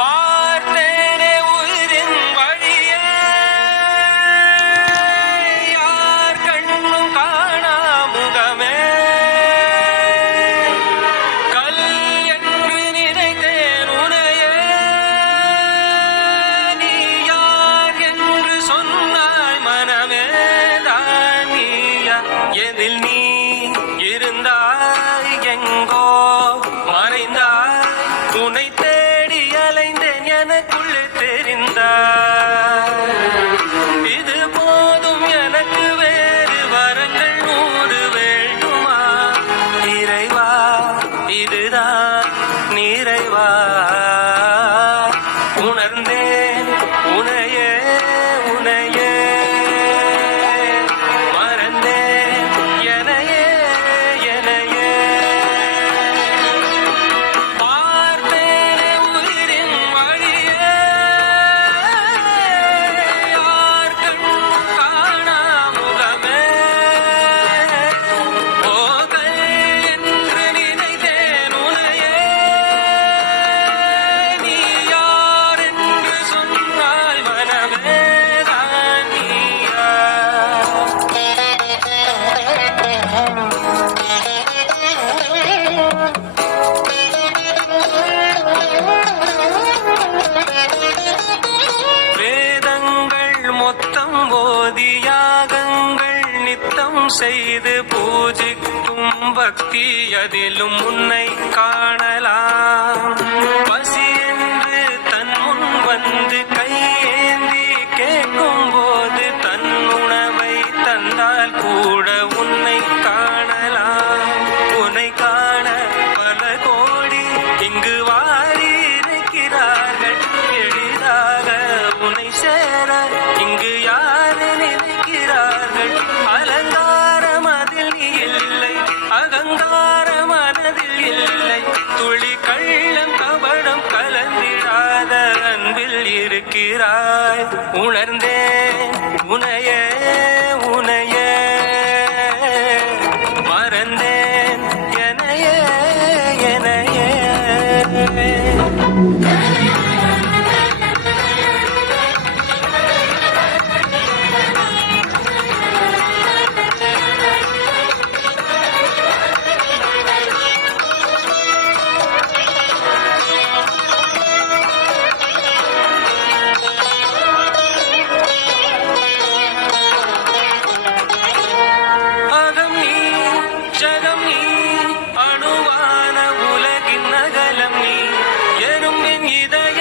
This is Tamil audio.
பார்த்தேனே உயிரின் வழியே யார் கண்ணும் காணா முகமே கல் என்று நினைத்தேன் உனையே நீ யார் என்று சொன்னாய் மனமே தான் நீயா எதில் நீ இருந்தாய் எங்கோ மறைந்தாய் உன்னை தேடி அலைந்தேன் எனக்குள்ளே தெரிந்தாய் இது போதும் எனக்கு வேறு வரங்கள் 100 வேண்டுமா இறைவா இதுதான் நிறைவா உணர்ந்தேன் உனையே உனையே மறந்தேன் எனையே எனையே பார்த்தேனே உயிரின் வழியே யார் கண்ணும் காணா முகமே போகல் என்று நினைத்தேன் உனையே நீ யார் என்று சொன்னாய் மனமே தான் நீயா வேதங்கள் மொத்தம் ஓதி யாகங்கள் நித்தம் செய்து பூஜிக்கும் பக்தி அதிலும் உன்னை காணலாம் பசி என்று தன் முன் வந்து கையேந்தி கேட்கும் போது தன் உணவை தந்தால் கூட உன்னை காணலாம் உன்னை காண பல கோடி இங்கு வாரி இருக்கிறார்கள் எளிதாக உன்னை சேர இங்கு யாரு நினைக்கிறார்கள் அலங்காரம் அதில் நீ இல்லை அகங்காரம் மனதில் இல்லை துளி கள்ளம் கபடம் கலந்திடாத அன்பில் இருக்கிறாய் உணர்ந்தேன் உனையே உனையே மறந்தேன் எனையே எனையே அகம் நீ ஜகம் நீ அணுவான உலகின் அகலம் நீ எறும்பின் இதய